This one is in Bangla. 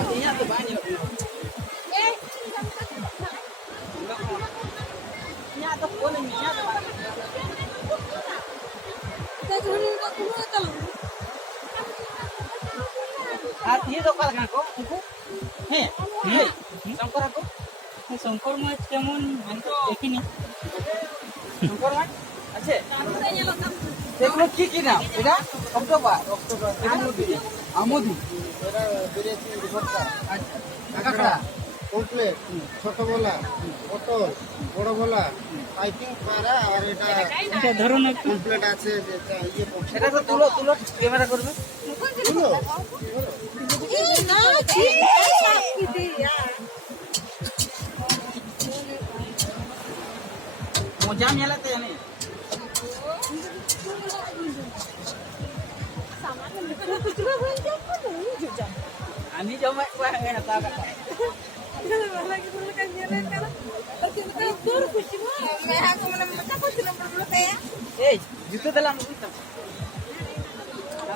Artinya tuh banyak. Minyak tuh boleh minyak tuh. Artinya tuh kalau kan kok, heh, heh, sangkor aku, Shankar মাছ কেমন আমি তো দেখিনি। sangkor kan, আছে। এগুলো কি কি নাম? এটা অক্টোপাস, এগুলো কি? আমুদি, এটা বেরিয়েছে ভর্তা, আচ্ছা, কাঁকড়া, কমপ্লেট, ছোট ভোলা, পটল, বড় ভোলা, আই থিঙ্ক পায়রা, আর এটা এটা ধরুন একটু। কমপ্লেট আছে যেটা ইয়ে করছে। এটা তো তুলো তুলো ক্যামেরা করবে। বুঝলো? মজা মেলাতে জানি। আমি জমা কয় হাতা কাটা। এই জুতো দিলাম বুঝতাম।